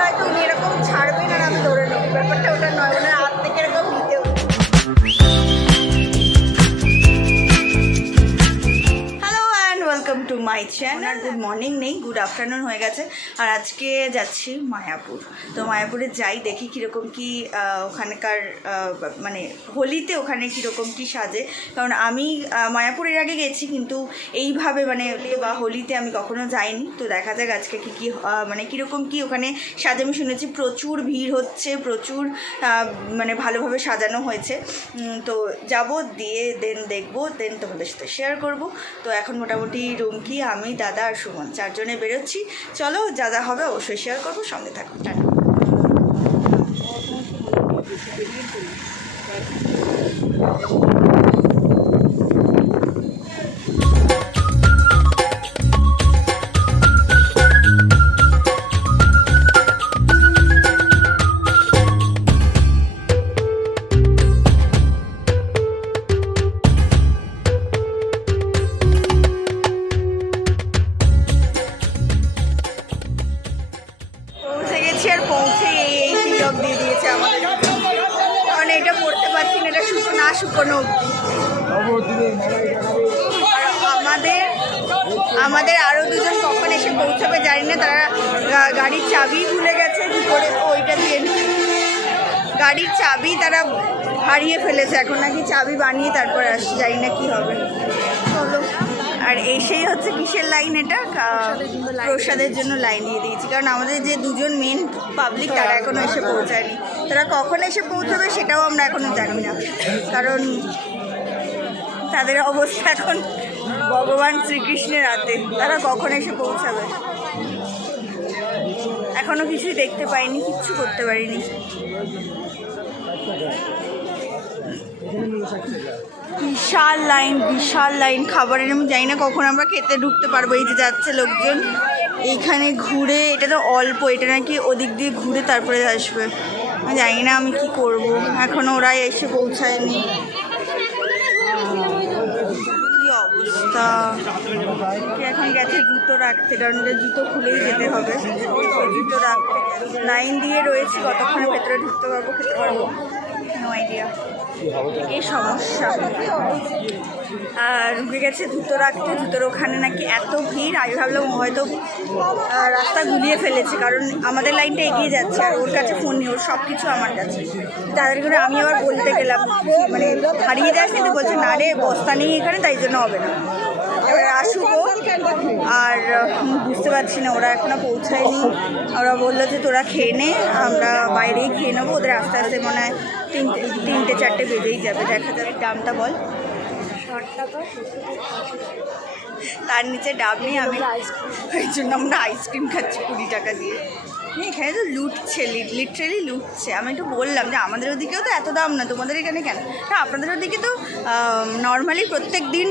হয়তো উনি এরকম ছাড়বেন আর আমি ধরে নেব, ব্যাপারটা ওটা নয়, ওনার হাত থেকে এরকম নিতে হবে। Welcome to my channel. Good morning নেই, গুড আফটারনুন হয়ে গেছে। আর আজকে যাচ্ছি মায়াপুর। তো মায়াপুরে যাই, দেখি কীরকম কি ওখানকার মানে হোলিতে ওখানে কীরকম কি সাজে। কারণ আমি মায়াপুরের আগে গেছি, কিন্তু এইভাবে মানে বা হোলিতে আমি কখনো যাইনি। তো দেখা যাক আজকে কী কী মানে কীরকম কি ওখানে সাজে। আমি শুনেছি প্রচুর ভিড় হচ্ছে, প্রচুর মানে ভালোভাবে সাজানো হয়েছে। তো যাব, দিয়ে দেন দেখবো, দেন তোমাদের সাথে শেয়ার করব। তো এখন মোটামুটি রুমকি, আমি, দাদা আর সুমন চারজনে বেরোচ্ছি। চলো, যা যা হবে অবশ্যই শেয়ার করবো, সঙ্গে থাকুন। আর পৌঁছে এই তিলক দিয়ে দিয়েছে আমাদের, কারণ এটা পড়তে পারছি না, এটা শুকনো আমাদের আরও দুজন কখন এসে পৌঁছাবে জানি না। তারা গাড়ির চাবি ভুলে গেছে, কী করে ওইটা দিয়ে গাড়ির চাবি তারা হারিয়ে ফেলেছে। এখন নাকি চাবি বানিয়ে তারপরে আসছে, জানি না কী হবে। চলো। আর এসেই হচ্ছে কিসের লাইন, এটা প্রসাদের জন্য লাইন দিয়ে দিয়েছি। কারণ আমাদের যে দুজন মেন পাবলিক তারা এখনও এসে পৌঁছায়নি। তারা কখন এসে পৌঁছাবে সেটাও আমরা এখনও জানি না, কারণ তাদের অবস্থা এখন ভগবান শ্রীকৃষ্ণের হাতে। তারা কখন এসে পৌঁছাবে এখনও কিছুই দেখতে পাইনি, কিচ্ছু করতে পারিনি। বিশাল লাইন খাবারের। আমি জানি না কখন আমরা খেতে ঢুকতে পারবো। এই যে যাচ্ছে লোকজন এইখানে ঘুরে, এটা তো অল্প, এটা নাকি ওদিক দিয়ে ঘুরে তারপরে আসবে। আমি জানি না আমি কি করব, এখনও ওরাই এসে পৌঁছায়নি। কি অবস্থা! এখন গেছে জুতো রাখতে, কারণ জুতো খুলেই যেতে হবে। জুতো রাখতে লাইন দিয়ে রয়েছি, কতক্ষণে ভেতরে ঢুকতে পারবো, খেতে পারবো, নো আইডিয়া। এই সমস্যা। আর ঢুকে গেছে জুতো রাখতে, জুতোর ওখানে নাকি এত ভিড়। আমি ভাবলাম হয়তো রাস্তা গুলিয়ে ফেলেছে, কারণ আমাদের লাইনটা এগিয়ে যাচ্ছে আর ওর কাছে ফোন নেই, ওর সব কিছু আমার কাছে। তাদের করে আমি আবার বলতে গেলাম, মানে হারিয়ে যাস, কিন্তু বলছে না রে, বস্তা নেই এখানে, তাই জন্য হবে না। এবার আসুক। আর বুঝতে পারছি না, ওরা এখনও পৌঁছায়নি। ওরা বললো যে তোরা খেয়ে নে, আমরা বাইরেই খেয়ে নেবো। ওদের আস্তে আস্তে মনে হয় 3-4 বেজেই যাবে। দেখা যাবে। দামটা বল। 60 টাকা। তার নিচে ডাব নেই, আমি এই জন্য আমরা আইসক্রিম খাচ্ছি 20 টাকা দিয়ে। এখানে তো লুটছে, লিটারেলি লুটছে। আমি একটু বললাম যে আমাদের ওদিকেও তো এত দাম না, তোমাদের এখানে কেন? হ্যাঁ, আপনাদের ওদিকে তো নর্মালি প্রত্যেক দিন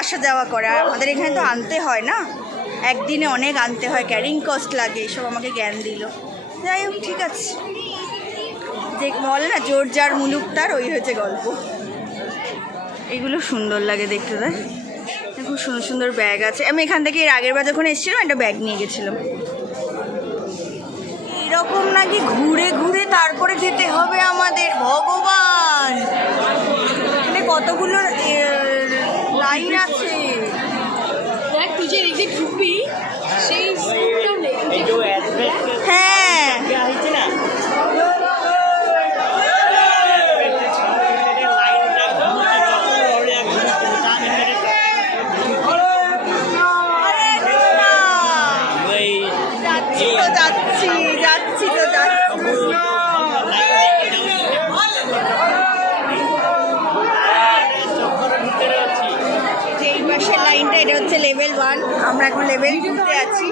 আসা যাওয়া করে, আর আমাদের এখানে তো আনতে হয় না, একদিনে অনেক আনতে হয়, ক্যারিং কস্ট লাগে, এসব আমাকে জ্ঞান দিল। যাই হোক, ঠিক আছে। যে বলে না, জোর যার মুলুক তার, ওই হয়েছে গল্প। এগুলো সুন্দর লাগে দেখতে, তাই খুব সুন্দর সুন্দর ব্যাগ আছে। আমি এখান থেকে এর আগের বার যখন এসেছিলাম একটা ব্যাগ নিয়ে গেছিলাম। এরকম নাকি ঘুরে ঘুরে তারপরে যেতে হবে আমাদের। ভগবান, মানে কতগুলো লাইন আছে। হ্যাঁ, যাচ্ছি তো এই পাশের লাইনটা, এটা হচ্ছে লেভেল 1, আমরা এখন লেভেল 2-তে আছি।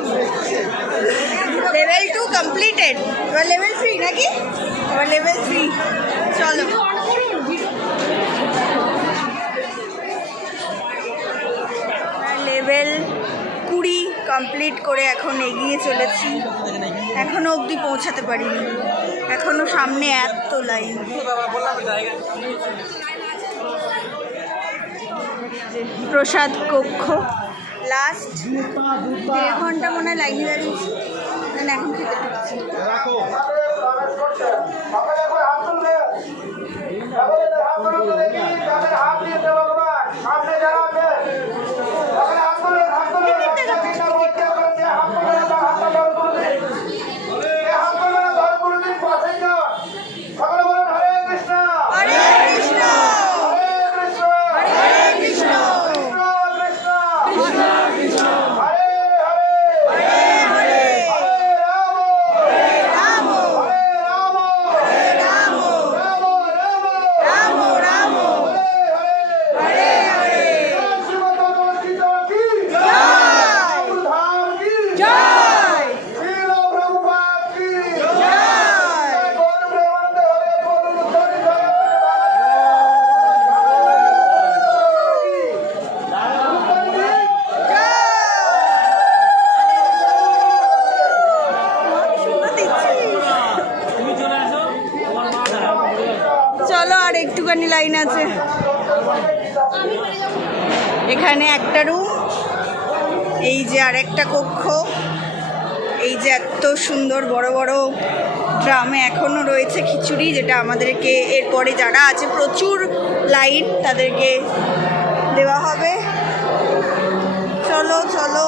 লেভেল 2 কমপ্লিটেড, এবার লেভেল 3 নাকি? এবার লেভেল 3। চলো। লেভেল 20 কমপ্লিট করে এখন এগিয়ে চলেছি। এখনও অবধি পৌঁছাতে পারিনি। এখনো সামনে এত লাইন। প্রসাদ কক্ষ লাস্ট 1.5 ঘন্টা মনে হয় লাইনে দাঁড়িয়েছি, এখন খেতে পাচ্ছি। চলো আর একটুখানি লাইন আছে। এখানে একটা রুম, এই যে আর একটা কক্ষ, এই যে এত সুন্দর বড় বড় ড্রামে এখনো রয়েছে খিচুড়ি, যেটা আমাদেরকে এরপরে যারা আছে প্রচুর লাইন তাদেরকে দেওয়া হবে। চলো চলো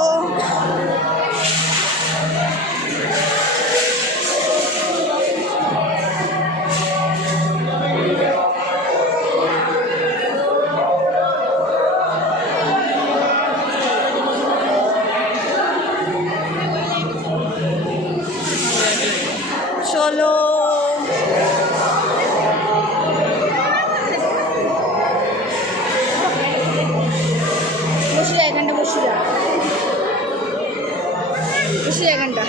চলো বসে যা, এখানটা বসে যা, বসে যা এখানটা,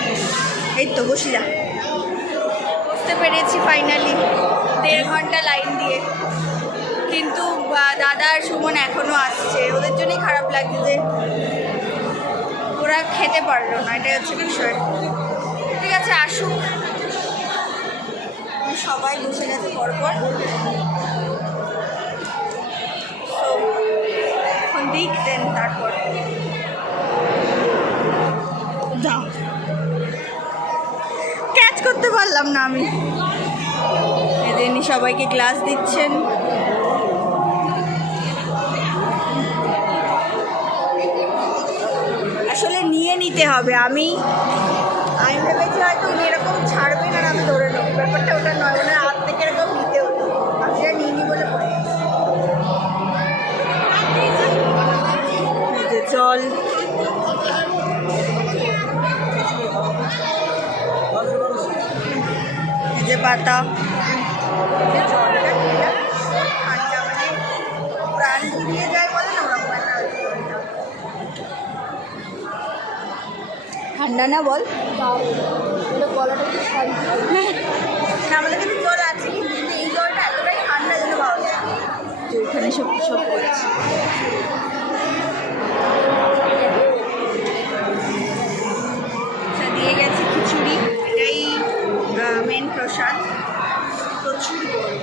এই তো বসে যা। বুঝতে পেরেছি ফাইনালি 1.5 ঘন্টা লাইন দিয়ে, কিন্তু দাদা আর সুমন এখনো আসছে, ওদের জন্যই খারাপ লাগছে যে ওরা খেতে পারলো না, এটাই হচ্ছে বিষয়। ঠিক আছে আসুক, সবাই বসে গেছে পরপর, এখন দেখতেন তারপর যাও। ক্যাচ করতে পারলাম না আমি। এদিনই সবাইকে ক্লাস দিচ্ছেন। আসলে নিয়ে নিতে হবে, আমি ভেবেছি হয়তো উনি এরকম ছাড়বেন আর আমি ধরে নেব, ব্যাপারটা ওটা নয়, ওনার হাত থেকে এরকম নিতে হতো, আমি সেটা নিয়ে নি বলে পড়ে গেছি। জল এই যে পাতা, জলটা ঠান্ডা মানে প্রাণ ফিরিয়ে যায় বলে না, ওরকম একটা ঠান্ডা না বল, গলাটা কি না আমাদের কিন্তু জল আছে, কিন্তু এই জলটা এতটাই ঠান্ডা যেন পাওয়া যায় যে ওখানে সব সব করছি। দিয়ে গেছে খিচুড়ি, এটাই মেন প্রসাদ, প্রচুর গরম।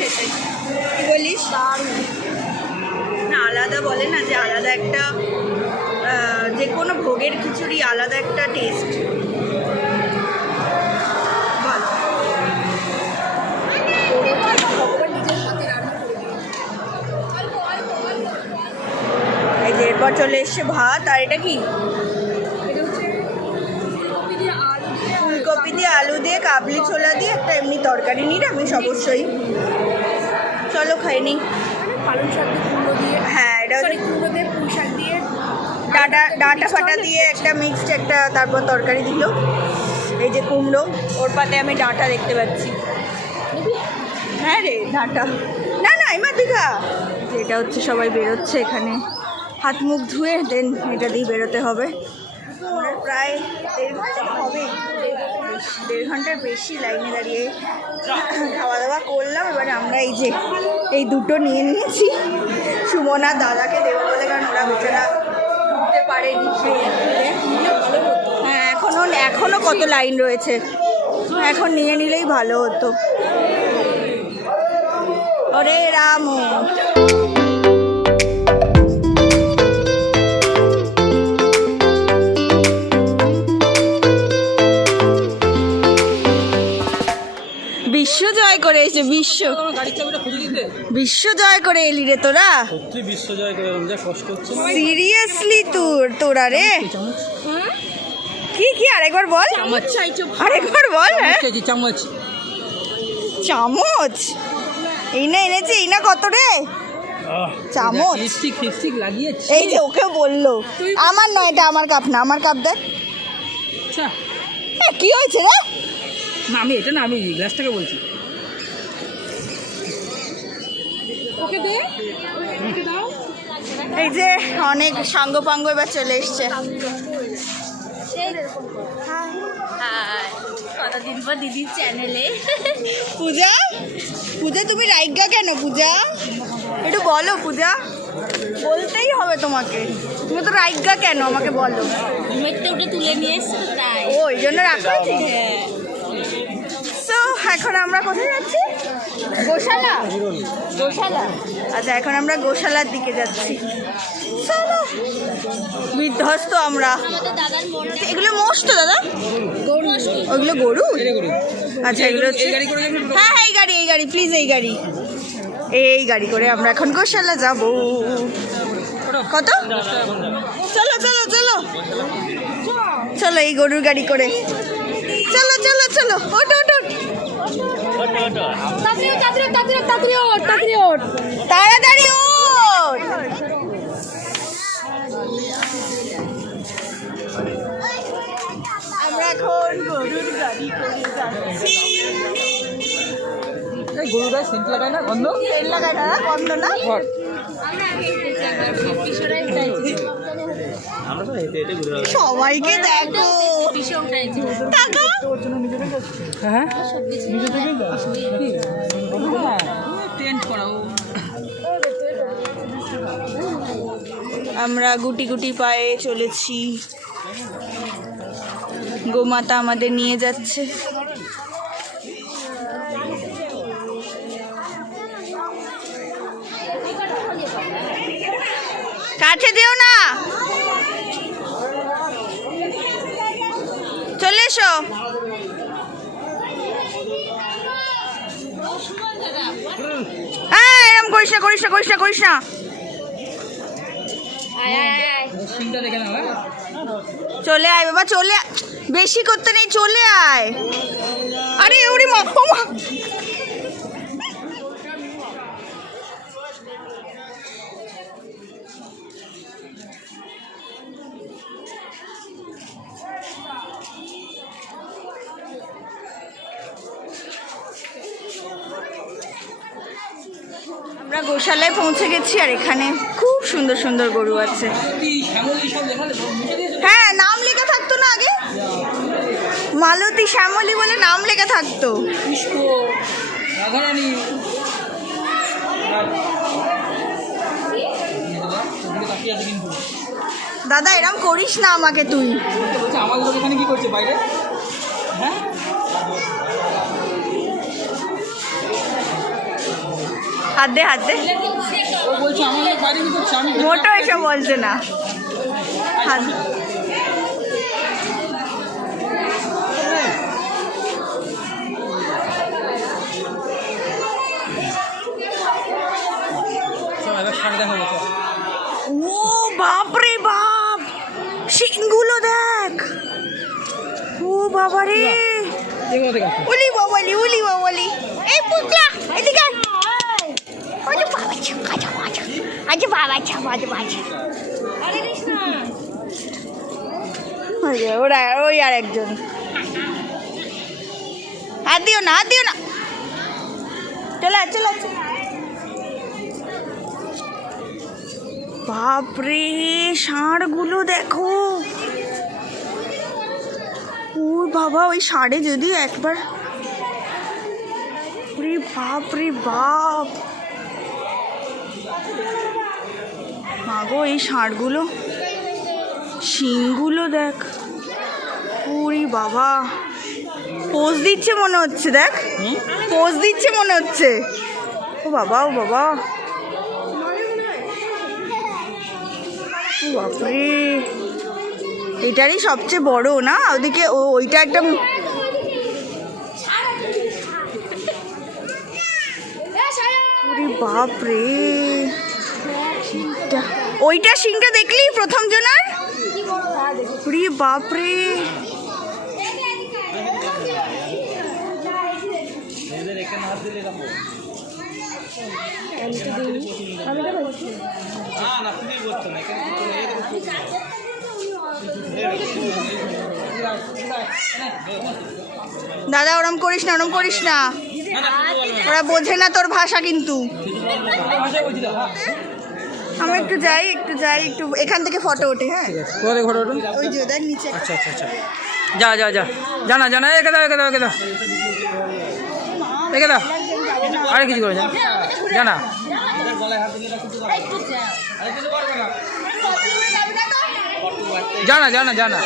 খেতে কি বলিস না, আলাদা বলে না যে আলাদা একটা, যে কোনো ভোগের খিচুড়ি আলাদা একটা টেস্ট। এই যে এরপর চলে এসছে ভাত, আর এটা কি ফুলকপি দিয়ে আলু দিয়ে কাবলি ছোলা দিয়ে একটা এমনি তরকারি, নিরামিষ অবশ্যই। চলো খাই নি। পালং শাক দিয়ে কুমড়ো দিয়ে, হ্যাঁ এটা কুমড়ো দিয়ে পুঁই শাক দিয়ে ডাঁটা ফাটা দিয়ে একটা মিক্সড একটা, তারপর তরকারি দিল। এই যে কুমড়ো, ওর পাতে আমি ডাঁটা দেখতে পাচ্ছি। হ্যাঁ রে ডাঁটা, না না এবার দিঘা। এটা হচ্ছে সবাই বেরোচ্ছে এখানে, হাত মুখ ধুয়ে দেন এটা দিয়ে বেরোতে হবে। আমরা প্রায় 1.5 ঘন্টা হবে। 1.5 ঘন্টার বেশি লাইনে দাঁড়িয়ে খাওয়া দাওয়া করলাম। এবারে আমরা এই দুটো নিয়ে নিয়েছি, সুমনা দাদাকে দেবো বলে, কারণ ওরা বেচারা উঠতে পারেনি। হ্যাঁ, এখনো কত লাইন রয়েছে, এখন নিয়ে নিলেই ভালো হতো। ওরে রাম, বিশ্ব জয় করে এসে, বিশ্ব জয় করে এলি রে তোরা, সিরিয়াসলি তোরা রে, কি আরেকবার বল, আরেকবার বল। হ্যাঁ, চামচ এই না এনেছি, এই না কত রে চামচ, এই যে ওকে বললো, আমার নয় এটা, আমার কাপ না, আমার কাপ দেখ। কি হয়েছে রে? আমি এটা না, আমি গ্লাসটাকে বলছি। এই যে অনেক সাঙ্গপাঙ্গ এবার চলে এসছে। কতদিন পর দিদির চ্যানেলে। পূজা, তুমি রাইগা কেন পূজা? একটু বলো পূজা, বলতেই হবে তোমাকে, তুমি তো রাইগা কেন আমাকে বলো। মেটটা উঠে তুলে নিয়ে এসছে তাই। ও এই জন্য রাখা আছে। তো এখন আমরা কোথায় যাচ্ছি? গোশালা। আচ্ছা, এখন আমরা গোশালার দিকে যাচ্ছি। চলো, বিধ্বস্ত আমরা। এগুলো মোষ তো দাদা? ওইগুলো গরু? আচ্ছা, এগুলো হচ্ছে, হ্যাঁ এই গাড়ি প্লিজ, এই গাড়ি করে আমরা এখন গোশালা যাব। কত? চলো এই গরুর গাড়ি করে, চলো ওঠ, তাড়াতাড়ি ওঠ। আমরা এখন গরুর গাড়ি করে যাচ্ছি। গরু গায়ে সেন্ট লাগায় না, গন্ধ লাগায় না, গন্ধ না। সবাইকে দেখো, আমরা গুটি গুটি পায়ে চলেছি, গোমাতা আমাদের নিয়ে যাচ্ছে। কাছে দিও না, চলে এসো। এরম করিস না। চলে আয় বাবা, চলে বেশি করতে নেই, চলে আয়। আরে ওরে মা, আমরা গোশালায় পৌঁছে গেছি, আর এখানে খুব সুন্দর গরু আছে। হ্যাঁ, নাম লেখা থাকতো না আগে, মালতী শ্যামলী বলে নাম লেখা থাকতো। দাদা এরম করিস না আমাকে তুই। আমাদের লোক এখানে কি করছে বাইরে? হ্যাঁ, হাত দে। ও বলছে আমাদের বাইরে কি করছে? আমি মোটো এসব বলছে না। হাত ও বাপ রে বাপ, শিংগুলো দেখ। ও বাবা রে, উলি বাবালি। এই পুতলা এদিকে আয়। ওরা ওই আর একজন। হাত দিও না। চলে বাপরে, ষাঁড়গুলো দেখো। ও ও বাবা, ওই ষাঁড়ে যদি একবার, রে বাপ রে বাপ, মাগো এই ষাঁড়গুলো, শিংগুলো দেখ, ওরে বাবা, পোজ দিচ্ছে মনে হচ্ছে, দেখ পোজ দিচ্ছে মনে হচ্ছে। ও বাবা, ও বাবা, ও বাপরে, এটারই সবচেয়ে বড় না? ওদিকে ওইটা একটা, ওরে বাপরে, ওইটা শিংটা দেখলি প্রথম জনার? ওরে বাপরে, দাদা ওরম করিস না, ওরম করিস না, ওরা বোঝে না তোর ভাষা কিন্তু। আমরা একটু যাই, একটু এখান থেকে ফটো ওঠে। হ্যাঁ, ফটো ওঠে। ওই যে দেখ নিচে। আচ্ছা আচ্ছা আচ্ছা, যা যা যা, জানা জানা, একে দাও একে দাও একে দাও একে দাও, আরে কিছু করে জানা, জানা জানা জানা,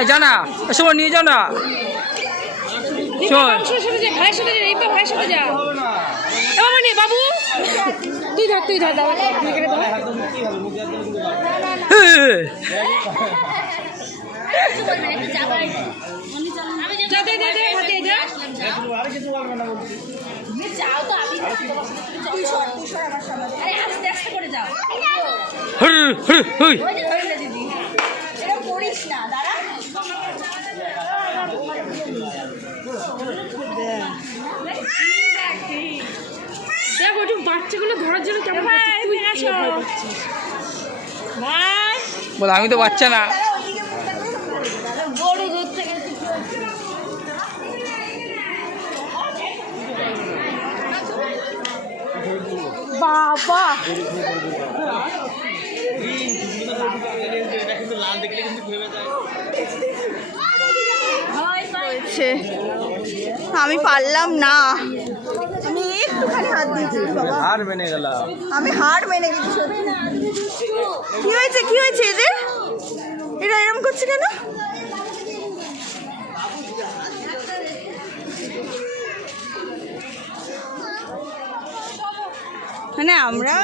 এই জানা, সময় নিয়ে যাও না, বাবু তুই ধর, বাচ্চাগুলো ধরার জন্য কেমন বল, আমি তো বাচ্চা না। বাবা, আমি পারলাম না, আমি একটুখানি হাত দিয়েছি বাবা, হার মেনে গেলাম, আমি হার মেনে গেছি। কি হয়েছে, কি হয়েছে এদের, এরা এরম করছে কেন? মানে আমরা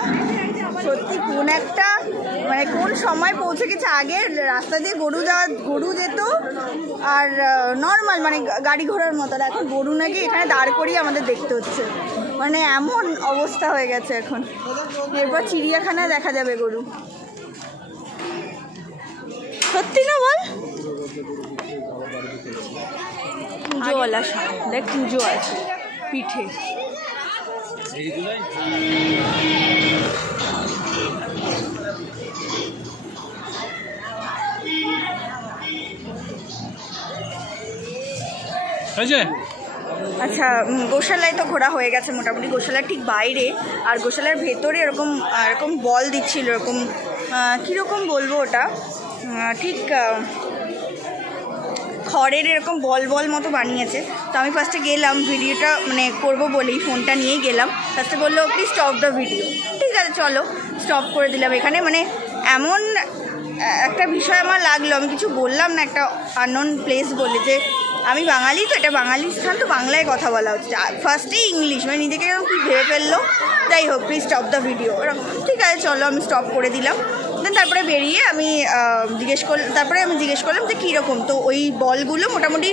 সত্যি কোন একটা, মানে কোন সময় পৌঁছে গেছে। আগে রাস্তা দিয়ে গরু যেত আর নর্মাল মানে গাড়ি ঘোড়ার মতো, এখন গরু নাকি এখানে দাঁড় করিয়ে আমাদের দেখতে হচ্ছে, মানে এমন অবস্থা হয়ে গেছে এখন। এরপর চিড়িয়াখানায় দেখা যাবে গরু, সত্যি না বল? পুজোওয়ালা ষাঁড়, দেখ পুজো আছে পিঠে। আচ্ছা, গোশালায় তো ঘোরা হয়ে গেছে মোটামুটি, গোশালার ঠিক বাইরে আর গোশালার ভেতরে এরকম বল দিচ্ছিল, এরকম কীরকম বলবো ওটা, ঠিক খড়ের এরকম বল বল মতো বানিয়েছে। তো আমি ফার্স্টে গেলাম ভিডিওটা মানে করবো বলেই ফোনটা নিয়েই গেলাম, ফার্স্টে বললো প্লিজ স্টপ দ্য ভিডিও, ঠিক আছে চলো স্টপ করে দিলাম। এখানে মানে এমন একটা বিষয় আমার লাগলো, আমি কিছু বললাম না, একটা আননোন প্লেস বলে, যে আমি বাঙালি, তো এটা বাঙালি স্থান, তো বাংলায় কথা বলা হচ্ছে, ফার্স্টেই ইংলিশ, মানে নিজেকে এরকম কী ভেবে ফেললো। যাই হোক, প্লিজ স্টপ দ্য ভিডিও, এরকম ঠিক আছে চলো, আমি স্টপ করে দিলাম। দেন তারপরে বেরিয়ে আমি জিজ্ঞেস করলাম যে কীরকম, তো ওই বলগুলো মোটামুটি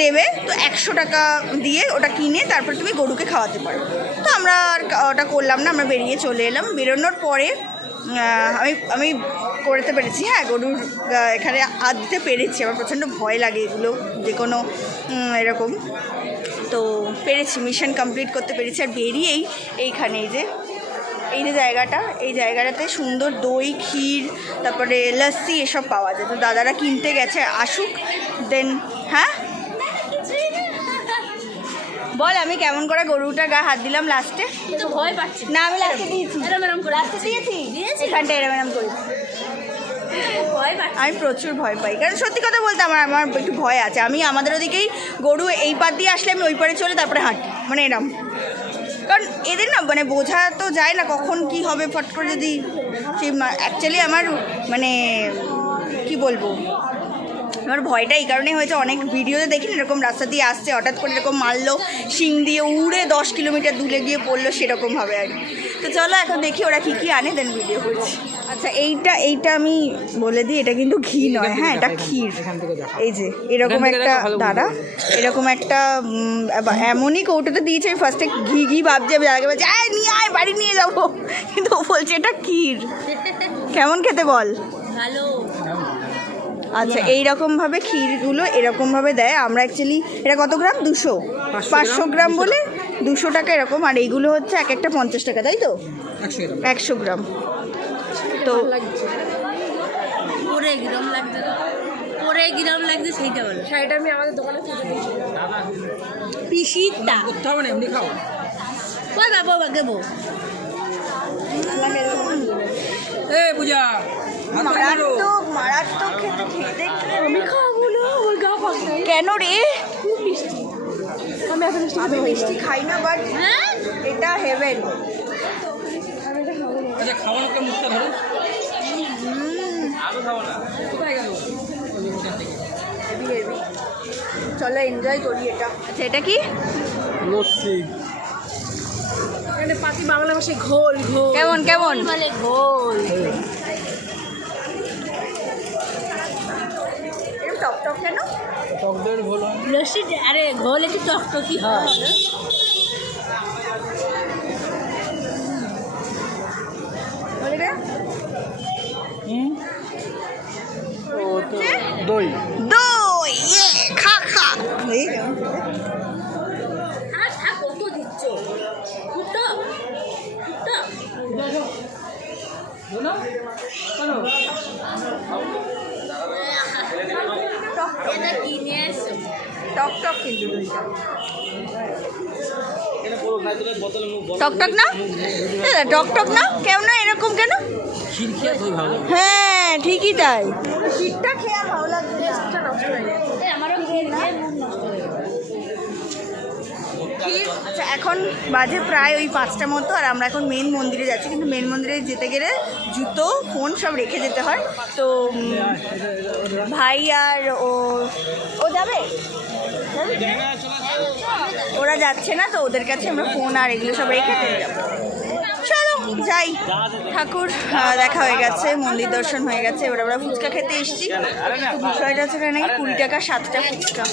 দেবে, তো 100 টাকা দিয়ে ওটা কিনে তারপরে তুমি গরুকে খাওয়াতে পারো। তো আমরা আর ওটা করলাম না, আমরা বেরিয়ে চলে এলাম। বেরোনোর পরে আমি করতে পেরেছি, হ্যাঁ গরুর এখানে হাত দিতে পেরেছি। আমার প্রচণ্ড ভয় লাগে এগুলো, যে কোনো এরকম, তো পেরেছি, মিশন কমপ্লিট করতে পেরেছি। আর বেরিয়েই এইখানে এই যে জায়গাটা, এই জায়গাটাতে সুন্দর দই, ক্ষীর, তারপরে লস্যি এসব পাওয়া যায়। তো দাদারা কিনতে গেছে, আসুক দেন। হ্যাঁ বল, আমি কেমন করে গরুটার গায়ে হাত দিলাম লাস্টে? তো ভয় পাচ্ছি না, আমি লাস্টে দিয়েছি, এরম করে লাস্টে দিয়েছি, এখানটা এরম করেছি। আমি প্রচুর ভয় পাই, কারণ সত্যি কথা বলতে আমার আমার একটু ভয় আছে। আমি আমাদের ওদিকেই গরু এই পার দিয়ে আসলে আমি ওই পারে চলে তারপরে হাঁটি, মানে এরম। কারণ এদের না মানে বোঝা তো যায় না কখন কি হবে, ফট করে যদি সেই অ্যাকচুয়ালি আমার মানে কি বলবো, আমার ভয়টা এই কারণেই হয়েছে, অনেক ভিডিওতে দেখি না এরকম রাস্তা দিয়ে আসছে হঠাৎ করে এরকম মারলো, শিং দিয়ে উড়ে 10 কিলোমিটার দূরে গিয়ে পড়লো, সেরকমভাবে আর কি। তো চলো এখন দেখি ওরা কী কী আনে, দেন ভিডিও করছি। আচ্ছা এইটা আমি বলে দিই, এটা কিন্তু ঘি নয়, হ্যাঁ এটা ক্ষীর। এই যে এরকম একটা দাদা, এরকম একটা এমনই কৌটোতে দিয়েছে, আমি ফার্স্টে ঘি ঘি ভাবছি, আমি আগে বলছি আয় নিয়ে আয় বাড়ি নিয়ে যাবো, কিন্তু ও বলছে এটা ক্ষীর। কেমন খেতে বল? ভালো। আচ্ছা এইরকমভাবে ক্ষীরগুলো এরকমভাবে দেয়। আমরা অ্যাকচুয়ালি এটা কত গ্রাম? 500 গ্রাম বলে 200 টাকা এরকম, আর এইগুলো হচ্ছে এক একটা 50 টাকা, তাই তো? 100 গ্রাম। তো পরে গিরম লাগছে সেইটা বলো। শাড়িটা আমি আমাদের দোকানে খুঁজে দিয়েছি। পিসিটা করতে হবে না, এমনি খাও। কই বাবা বাগেবো পূজা মারাত্মক খেতে আমি খাবো না, ওর গা ফাঁকা। কেন রে? খুব মিষ্টি। আমি এত মিষ্টি আমি মিষ্টি খাই না, বাট হ্যাঁ এটা হেভেন। আচ্ছা খাওয়ার একটা মুখটা ধরো। কোথায় গেল? হেভি হেভি, চলো এনজয় করি এটা। আচ্ছা এটা কি? লস্যি। মানে পাতি বাংলা ভাষায় ঘোল ঘোল। কেমন কেমন? মানে ঘোল। এরকম টক টক কেন? টক দইয়ের ঘোল। লস্যি আরে ঘোল একটু টকটকি হয়। বলে রে ও তো দই। দই, খা খা। এই আর কত দিচ্ছ? ফুটো ফুটো বলো কেন? এটা কিনে এসো। টক টক কিন্তু দইটা টক টক না, টক টক না, কেমন এরকম কেন? ক্ষীর খেয়ে দই ভালো লাগে। হ্যাঁ ঠিকই তাই, ক্ষীরটা খেয়ে ভালো লাগবে। আমারও খেয়ে মুখ নষ্ট হয়ে গেল। ক্ষীর। আচ্ছা এখন বাজে প্রায় ওই 5টা মতো, আর আমরা এখন মেন মন্দিরে যাচ্ছি, কিন্তু মেন মন্দিরে যেতে গেলে জুতো ফোন সব রেখে যেতে হয়। তো ভাই আর ও যাবে, ওরা যাচ্ছে না, তো ওদের কাছে আমরা ফোন আর এগুলো সব রেখে চলে যাবো। চলো যাই। ঠাকুর দেখা হয়ে গেছে, মন্দির দর্শন হয়ে গেছে, এবার আমরা ফুচকা খেতে এসেছি। বিষয়টা হচ্ছে নাকি 20 টাকা 7টা ফুচকা।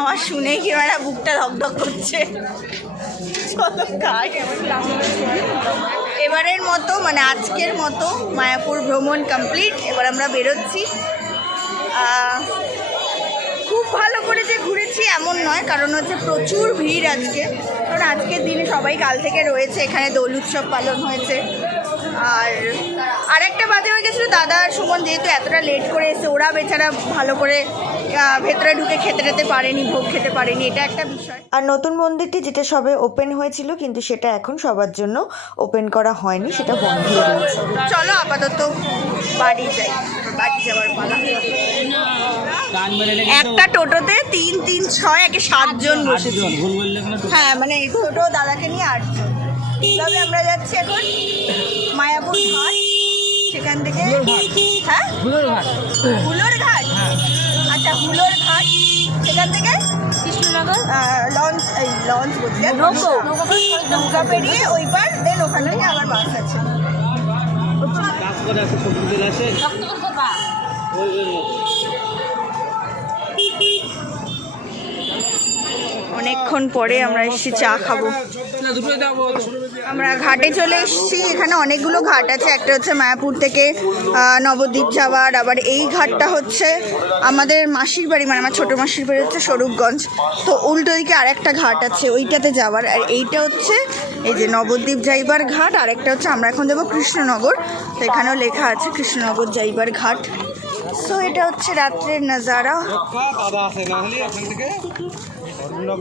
আমার শুনেই কি মানে বুকটা ধকধক করছে। চলো খাই। এবারের মতো মানে আজকের মতো মায়াপুর ভ্রমণ কমপ্লিট। এবার আমরা বেরোচ্ছি। খুব ভালো করে যে ঘুরেছি এমন নয়, কারণ হচ্ছে প্রচুর ভিড় আজকে, কারণ আজকের দিনে সবাই কাল থেকে রয়েছে এখানে, দোল উৎসব পালন হয়েছে। আর একটা বাজে হয়ে গেছিলো, দাদা আর সুমন যেহেতু এতটা লেট করে এসে, ওরা বেচারা ভালো করে ভেতরে ঢুকে খেতে টেতে পারেনি, ভোগ খেতে পারেনি, এটা একটা বিষয়। আর নতুন মন্দিরটি যেটা সবে ওপেন হয়েছিল, কিন্তু সেটা এখন সবার জন্য ওপেন করা হয়নি, সেটা বন্ধ রয়েছে। চলো আপাতত বাড়ি যাই, বাড়ি যাওয়ার পালা। একটা টোটোতে 3, 3, 6 একে 7 জন বসেছি। হ্যাঁ মানে ছোটো দাদাকে নিয়ে 8 জন। তবে আমরা যাচ্ছি এখন মায়াপুর ঘাট, সেখান থেকে হ্যাঁ হুলোর ঘাট। আচ্ছা হুলোর ঘাট, সেখান থেকে কৃষ্ণনগর লঞ্চ বলতে নৌকা পেরিয়ে ওই পার, দেন ওখান থেকে আবার বাস আছে। অনেকক্ষণ পরে আমরা এসেছি চা খাবো। আমরা ঘাটে চলে এসেছি। এখানে অনেকগুলো ঘাট আছে, একটা হচ্ছে মায়াপুর থেকে নবদ্বীপ যাওয়ার, আবার এই ঘাটটা হচ্ছে আমাদের মাসির বাড়ি, মানে আমার ছোটো মাসির বাড়ি হচ্ছে স্বরূপগঞ্জ, তো উল্টো দিকে আরেকটা ঘাট আছে ওইটাতে যাওয়ার। আর এইটা হচ্ছে এই যে নবদ্বীপ যাইবার ঘাট, আর একটা হচ্ছে আমরা এখন যাবো কৃষ্ণনগর, তো এখানেও লেখা আছে কৃষ্ণনগর যাইবার ঘাট। সো এটা হচ্ছে রাত্রের নাজারা।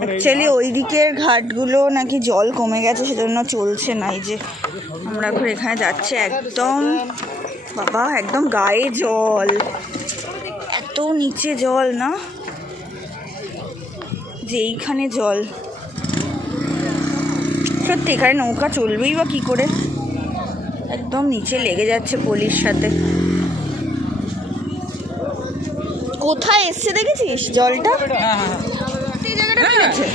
অ্যাকচুয়ালি ওই দিকের ঘাটগুলো নাকি জল কমে গেছে, সেজন্য চলছে না। এই যে আমরা এখন এখানে যাচ্ছি একদম বাবা একদম গায়ে জল, এত নিচে জল না, যে এইখানে জল। সত্যি এখানে নৌকা চলবেই বা কী করে, একদম নিচে লেগে যাচ্ছে পলির সাথে। কোথায় এসছে দেখেছিস জলটা? হ্যাঁ হ্যাঁ এই জায়গাটা কি আছে?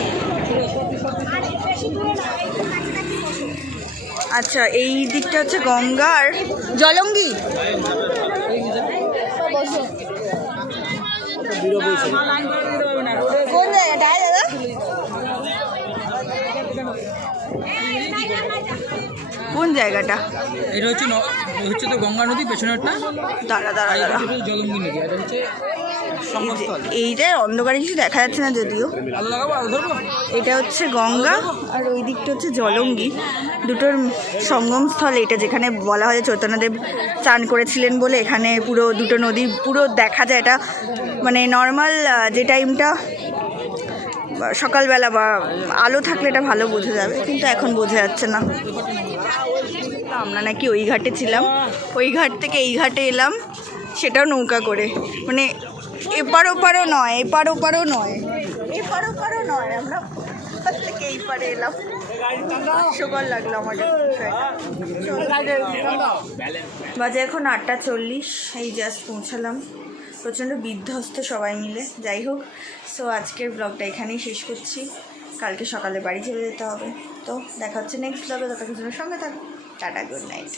আচ্ছা এই দিকটা হচ্ছে গঙ্গা আর জলঙ্গি। কোন জায়গাটায় দাদা? কোন জায়গাটা? এটা হচ্ছে হচ্ছে তো গঙ্গা নদী পেছনেরটা, দাঁড়া দাঁড়া দাঁড়া, জলঙ্গি নদী, এটা হচ্ছে সঙ্গমস্থল। এইটা অন্ধকারে কিছু দেখা যাচ্ছে না যদিও। আলো লাগাবো, আলো ধরবো। এটা হচ্ছে গঙ্গা আর ওই দিকটা হচ্ছে জলঙ্গি, দুটোর সঙ্গমস্থল এটা, যেখানে বলা হয় চৈতন্যদেব চান করেছিলেন বলে এখানে পুরো দুটো নদী পুরো দেখা যায়। এটা মানে নর্মাল যে টাইমটা সকালবেলা বা আলো থাকলে এটা ভালো বোঝা যাবে, কিন্তু এখন বোঝা যাচ্ছে না। আমরা নাকি ওই ঘাটে ছিলাম, ওই ঘাট থেকে এই ঘাটে এলাম, সেটাও নৌকা করে, মানে এপার ওপারও নয়, এপার ওপারও নয়, এপার ওপারও নয়, আমরা ওপার থেকে এই পারে এলাম। হাস্যকর লাগলো আমার বাজে এখন 8:40, এই জাস্ট পৌঁছালাম, প্রচণ্ড বিধ্বস্ত সবাই মিলে। যাই হোক, সো আজকের ব্লগটা এখানেই শেষ করছি, কালকে সকালে বাড়ি চলে যেতে হবে। তো দেখা হচ্ছে নেক্সট ব্লগে, ততক্ষণ সঙ্গে থাকো, টাটা, গুড নাইট।